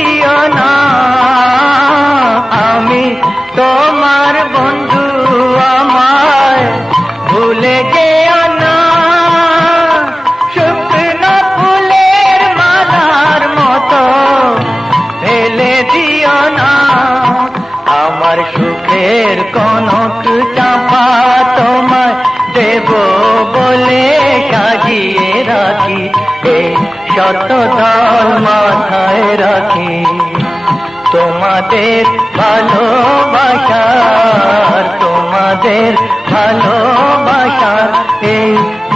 দিও না, আমি তোমার বন্ধু, আমায় ভুলে যেও না। শুকনো ফুলের মালার মতো ফেলে দিও না, আমার সুখের কনক চাপা তোমায় দেব বলে সাজিয়ে রাখি, এই শত দল মাথায় রাখি। তোমাদের ভালোবাসার, তোমাদের ভালোবাসার এই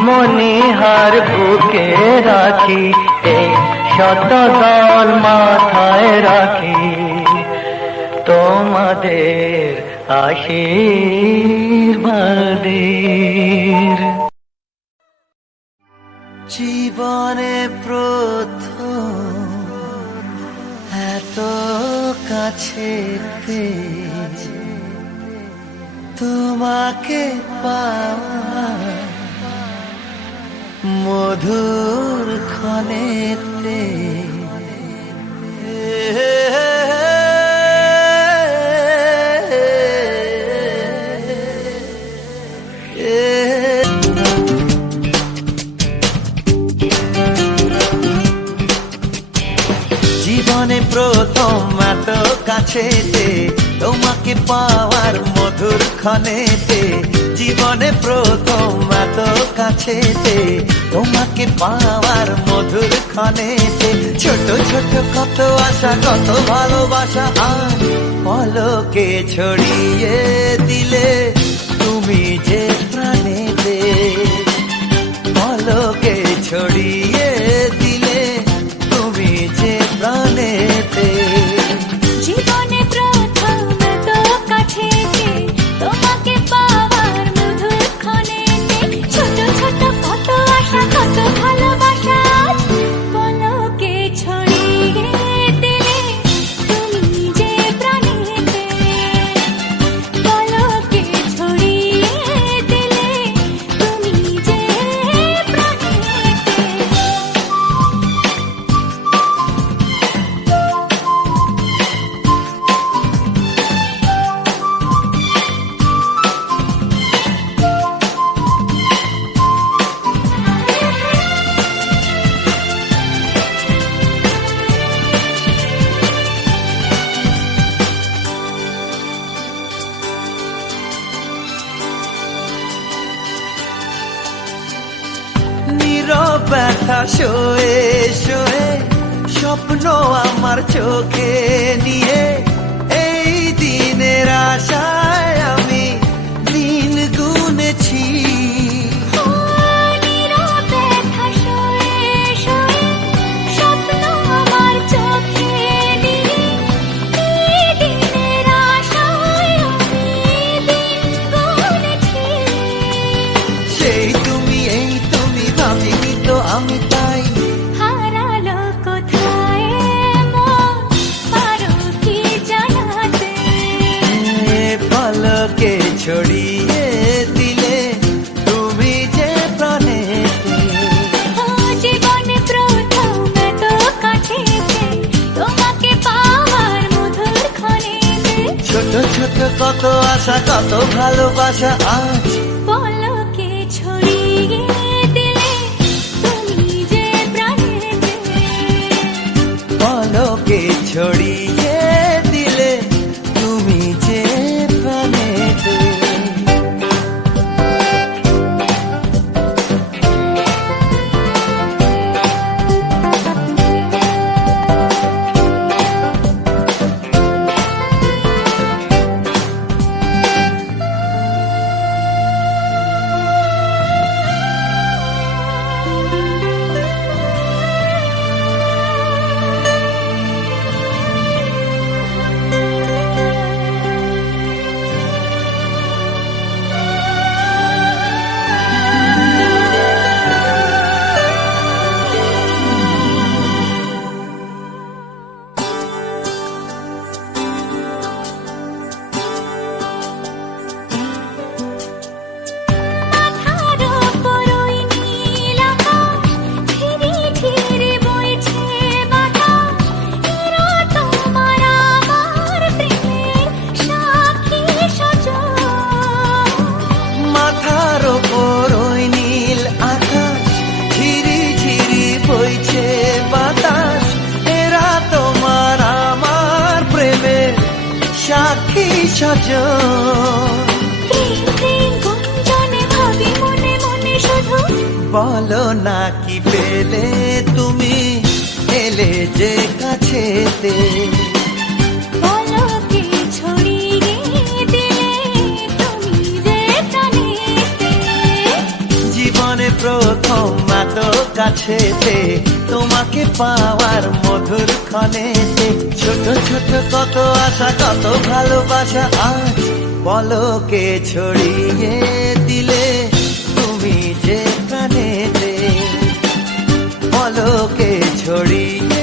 মনিহার বুকে রাখি, এই শত দল মাথায় রাখি। তোমাদের আশীর্বাদের। জীবনে প্রথম এত কাছে তোমাকে পাওয়া, মধুর ক্ষণেতে জীবনে প্রথম এত কাছেতে তোমাকে পাওয়ার মধুর ক্ষণেতে, জীবনে প্রথম এত কাছেতে তোমাকে পাওয়ার মধুর ক্ষণেতে, ছোট ছোট কত আশা কত ভালোবাসা আর পলকে ছড়িয়ে দিলে তুমি যে প্রাণেতে, পলকে ছড়িয়ে দিলে তুমি যে প্রাণেতে। জীবনে প্রথম তো কাছে তোমাকে পাওয়ার মধুর ক্ষণেতে, ছোট ছোট কত আশা কত ভালোবাসা পলকে ছড়িয়ে দিলে তুমি যে প্রাণেতে, পলকে ছড়িয়ে দিলে তুমি যে প্রাণেতে। নীরব ব্যথা শোয়ে শোয়ে স্বপ্ন আমার চোখে নিয়ে, এই দিনের আশায় আমি দিন গুনেছি। সেই তুমি এই তুমি ভাবিনি তো আমি তাই, হারালো কোথায় মন পারো কি জানাতে, পলকে ছড়িয়ে দিলে তুমি যে প্রাণেতে। জীবনে প্রথম তো কাছে তোমাকে পাওয়ার মধুর ক্ষণেতে, ছোট ছোট কত আশা কত ভালোবাসা আজ পলকে ছড়িয়ে দিলে তুমি যে প্রাণেতে, পলকে ছড়িয়ে দিলে তুমি যে প্রাণেতে। সজন। প্রেম প্রেম গুঞ্জনে ভাবি মনে মনে শুধু বলো না কি পেলে তুমি, এলে যে কাছেতে। পলকে ছড়িয়ে দিলে তুমি যে প্রাণেতে। জীবনে প্রথম এত কাছেতে, তোমাকে পাওয়ার মধুর ক্ষণেতে। ছোট ছোট কত আশা কত ভালোবাসা আজ পলকে ছড়িয়ে দিলে তুমি যে প্রাণেতে। পলকে ছড়িয়ে